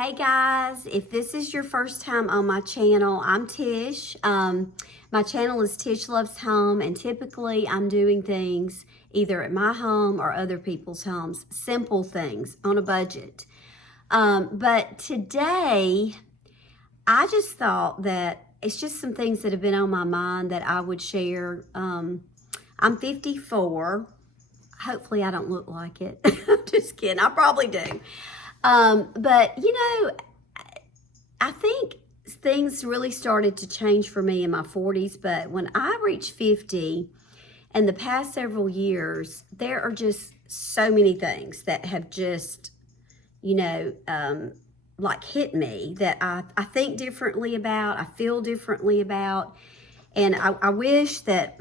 Hey guys, if this is your first time on my channel, I'm Tish. My channel is Tish Loves Home, and typically I'm doing things either at my home or other people's homes, simple things on a budget. But today, I just thought that it's just some things that have been on my mind that I would share. I'm 54. Hopefully I don't look like it. I'm just kidding. I probably do. But you know, I think things really started to change for me in my 40s, but when I reached 50 and the past several years, there are just so many things that have just, like hit me that I think differently about, I feel differently about. And I wish that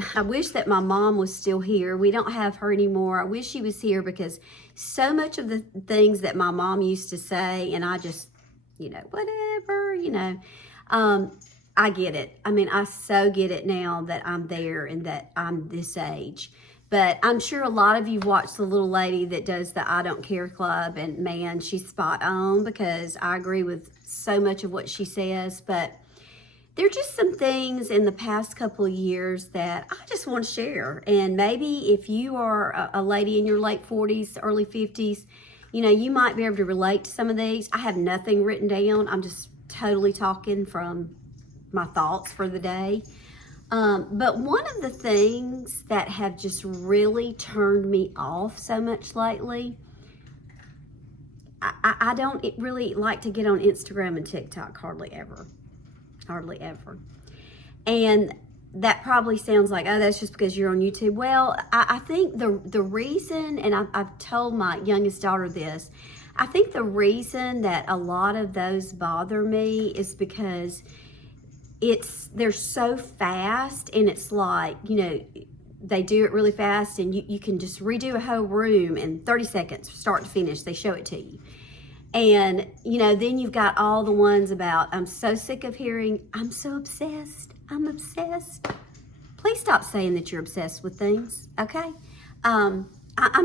my mom was still here. We don't have her anymore. I wish she was here because so much of the things that my mom used to say, and I just, whatever, I get it. I mean, I so get it now that I'm there and that I'm this age. But I'm sure a lot of you watch the little lady that does the I Don't Care Club, and man, she's spot on because I agree with so much of what she says. But there are just some things in the past couple of years that I just want to share. And maybe if you are a lady in your late 40s, early 50s, you might be able to relate to some of these. I have nothing written down. I'm just totally talking from my thoughts for the day. But one of the things that have just really turned me off so much lately, I don't really like to get on Instagram and TikTok hardly ever. And that probably sounds like, oh, that's just because you're on YouTube. Well, I think the reason, and I've told my youngest daughter this, I think the reason that a lot of those bother me is because they're so fast, and it's like, they do it really fast, and you can just redo a whole room in 30 seconds, start to finish. They show it to you. And, then you've got all the ones about, I'm so sick of hearing, I'm so obsessed, I'm obsessed. Please stop saying that you're obsessed with things, okay? I'm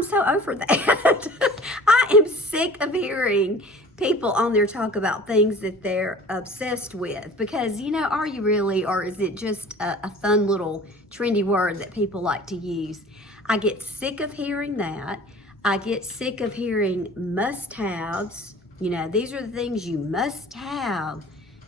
so over that. I am sick of hearing people on there talk about things that they're obsessed with because, are you really, or is it just a fun little trendy word that people like to use? I get sick of hearing that. I get sick of hearing must-haves. These are the things you must have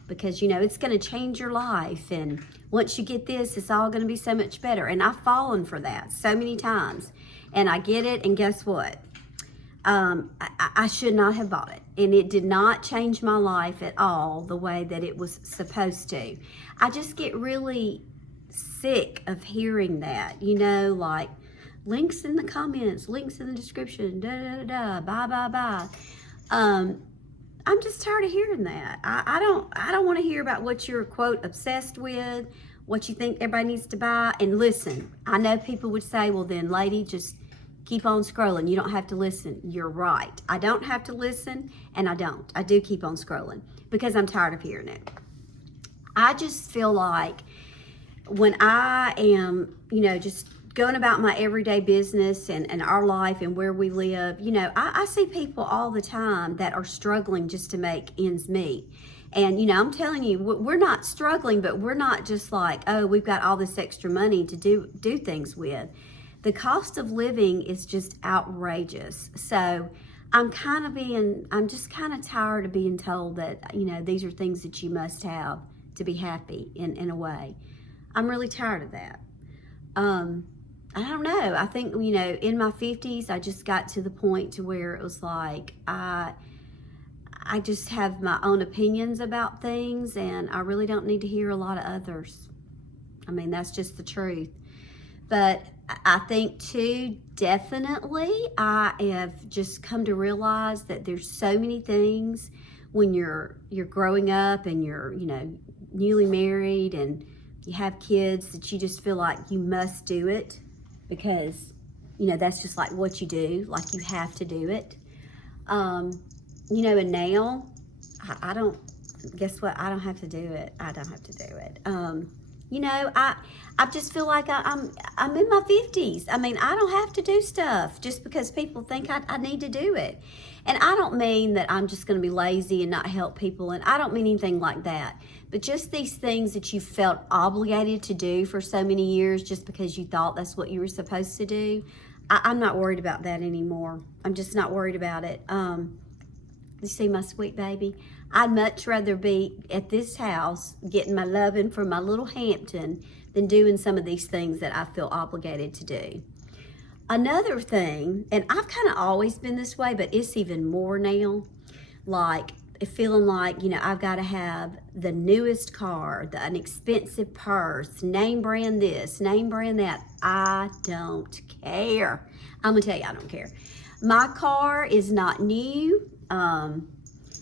because, it's going to change your life. And once you get this, it's all going to be so much better. And I've fallen for that so many times. And I get it. And guess what? I should not have bought it. And it did not change my life at all the way that it was supposed to. I just get really sick of hearing that, like, links in the comments, links in the description, bye, bye, bye. I'm just tired of hearing that. I don't want to hear about what you're, quote, obsessed with, what you think everybody needs to buy. And listen, I know people would say, well then, lady, just keep on scrolling. You don't have to listen. You're right. I don't have to listen, and I don't. I do keep on scrolling because I'm tired of hearing it. I just feel like when I am, just going about my everyday business and our life and where we live, I see people all the time that are struggling just to make ends meet. And, I'm telling you, we're not struggling, but we're not just like, oh, we've got all this extra money to do things with. The cost of living is just outrageous. So I'm just kind of tired of being told that, these are things that you must have to be happy in a way. I'm really tired of that. I don't know. I think, in my 50s, I just got to the point to where it was like, I just have my own opinions about things, and I really don't need to hear a lot of others. I mean, that's just the truth. But I think too, definitely, I have just come to realize that there's so many things when you're growing up and you're, newly married and you have kids that you just feel like you must do it because, that's just like what you do, like you have to do it. And now I don't, guess what? I don't have to do it. I don't have to do it. You know, I just feel like I'm in my 50s. I mean, I don't have to do stuff just because people think I need to do it. And I don't mean that I'm just going to be lazy and not help people, and I don't mean anything like that. But just these things that you felt obligated to do for so many years just because you thought that's what you were supposed to do, I'm not worried about that anymore. I'm just not worried about it. You see my sweet baby? I'd much rather be at this house getting my loving from my little Hampton than doing some of these things that I feel obligated to do. Another thing, and I've kind of always been this way, but it's even more now, like feeling like, you know, I've got to have the newest car, an expensive purse, name brand this, name brand that. I don't care. I'm going to tell you, I don't care. My car is not new.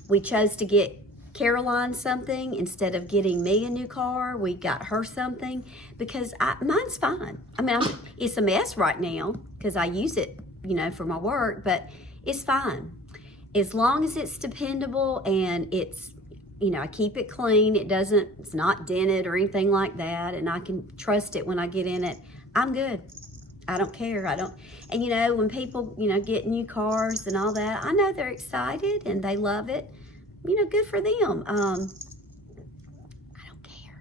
We chose to get Caroline something instead of getting me a new car. We got her something because mine's fine. I mean, it's a mess right now because I use it, you know, for my work, but it's fine. As long as it's dependable and it's, you know, I keep it clean. It's not dented or anything like that. And I can trust it when I get in it. I'm good. I don't care. And you know, when people, you know, get new cars and all that, I know they're excited and they love it. You know, good for them. I don't care.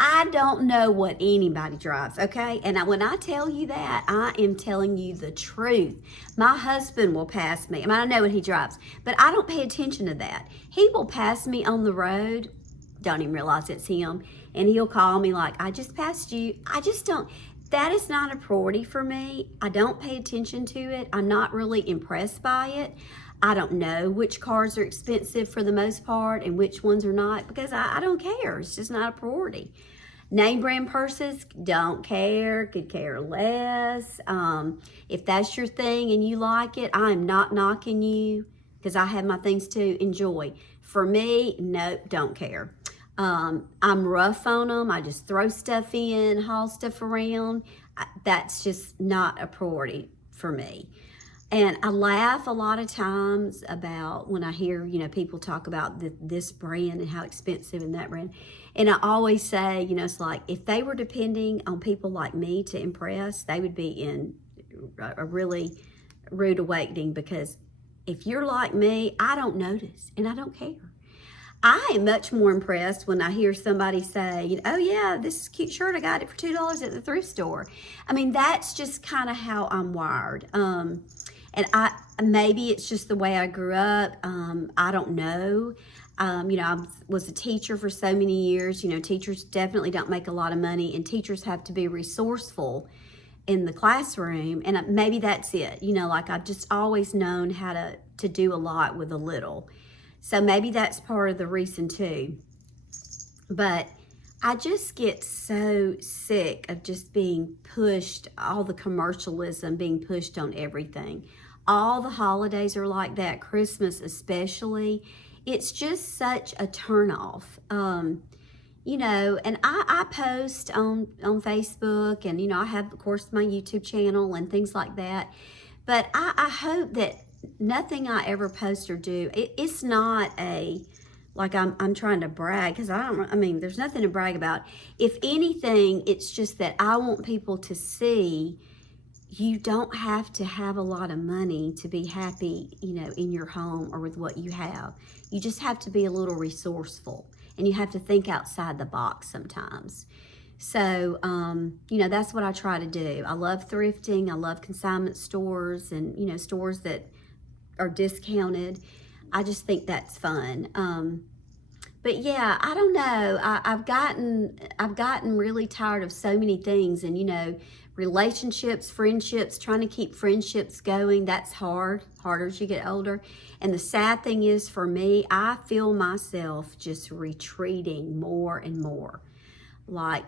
I don't know what anybody drives, okay? And when I tell you that, I am telling you the truth. My husband will pass me. I mean, I know what he drives, but I don't pay attention to that. He will pass me on the road, don't even realize it's him, and he'll call me like, I just passed you. I just don't. That is not a priority for me. I don't pay attention to it. I'm not really impressed by it. I don't know which cars are expensive for the most part and which ones are not because I don't care. It's just not a priority. Name brand purses, don't care, could care less. If that's your thing and you like it, I'm not knocking you because I have my things to enjoy. For me, nope, don't care. I'm rough on them. I just throw stuff in, haul stuff around. That's just not a priority for me. And I laugh a lot of times about when I hear, you know, people talk about this brand and how expensive and that brand. And I always say, you know, it's like if they were depending on people like me to impress, they would be in a really rude awakening because if you're like me, I don't notice and I don't care. I am much more impressed when I hear somebody say, you know, oh yeah, this is a cute shirt. I got it for $2 at the thrift store. I mean, that's just kind of how I'm wired. And maybe it's just the way I grew up. I don't know. You know, I was a teacher for so many years. You know, teachers definitely don't make a lot of money, and teachers have to be resourceful in the classroom. And maybe that's it. You know, like I've just always known how to do a lot with a little. So maybe that's part of the reason too. But I just get so sick of just being pushed, all the commercialism being pushed on everything. All the holidays are like that, Christmas especially. It's just such a turnoff. You know, and I post on Facebook and, you know, I have, of course, my YouTube channel and things like that. But I hope that nothing I ever post or do, it's not like I'm trying to brag because I mean, there's nothing to brag about. If anything, it's just that I want people to see you don't have to have a lot of money to be happy, you know, in your home or with what you have. You just have to be a little resourceful and you have to think outside the box sometimes. So, you know, that's what I try to do. I love thrifting. I love consignment stores and, you know, stores that are discounted. I just think that's fun. But yeah, I don't know. I've gotten really tired of so many things, and you know, relationships, friendships, trying to keep friendships going. That's harder as you get older. And the sad thing is, for me, I feel myself just retreating more and more. Like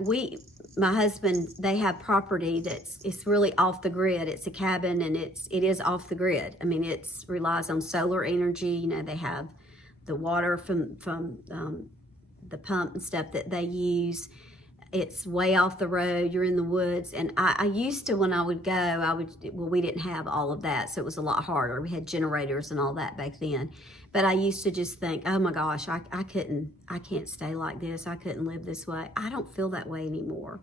my husband, they have property it's really off the grid. It's a cabin and it is off the grid. I mean, it's relies on solar energy. You know, they have the water from the pump and stuff that they use. It's way off the road. You're in the woods. And I used to, when I would go, well, we didn't have all of that. So it was a lot harder. We had generators and all that back then. But I used to just think, oh my gosh, I can't stay like this. I couldn't live this way. I don't feel that way anymore.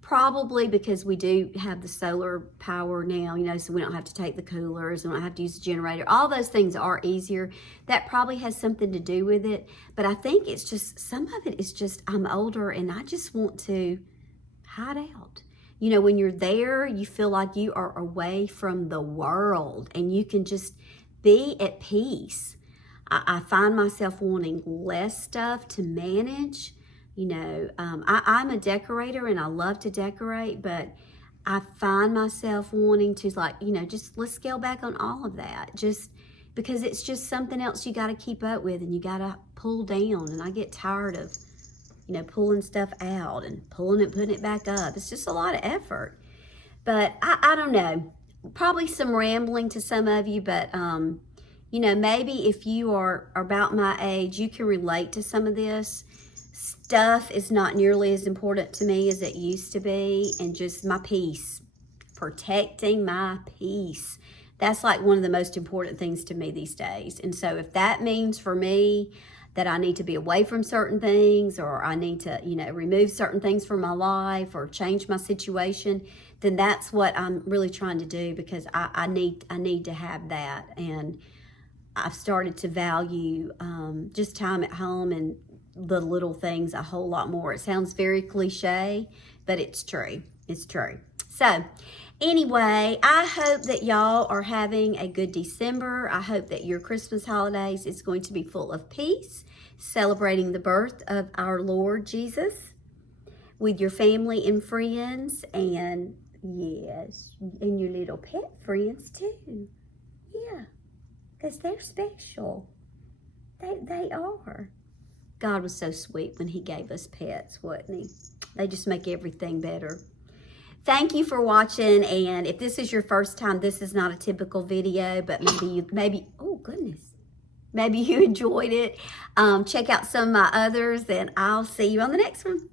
Probably because we do have the solar power now, so we don't have to take the coolers, we don't have to use the generator. All those things are easier. That probably has something to do with it. But I think it's just, some of it is just, I'm older and I just want to hide out. When you're there, you feel like you are away from the world and you can just be at peace. I find myself wanting less stuff to manage. I'm a decorator and I love to decorate, but I find myself wanting to just let's scale back on all of that, just because it's just something else you got to keep up with and you got to pull down. And I get tired of, pulling stuff out and pulling it, putting it back up. It's just a lot of effort. But I don't know, probably some rambling to some of you, but, maybe if you are about my age, you can relate to some of this. Stuff is not nearly as important to me as it used to be, and just my peace, protecting my peace. That's like one of the most important things to me these days. And so if that means for me that I need to be away from certain things, or I need to, remove certain things from my life or change my situation, then that's what I'm really trying to do, because I need to have that. And I've started to value just time at home and the little things a whole lot more. It sounds very cliche, but it's true. It's true. So anyway, I hope that y'all are having a good December. I hope that your Christmas holidays is going to be full of peace, celebrating the birth of our Lord Jesus with your family and friends, and yes, and your little pet friends too. Yeah, because they're special. They are. God was so sweet when he gave us pets, wasn't he? They just make everything better. Thank you for watching, and if this is your first time, this is not a typical video, but oh goodness, maybe you enjoyed it. Check out some of my others, and I'll see you on the next one.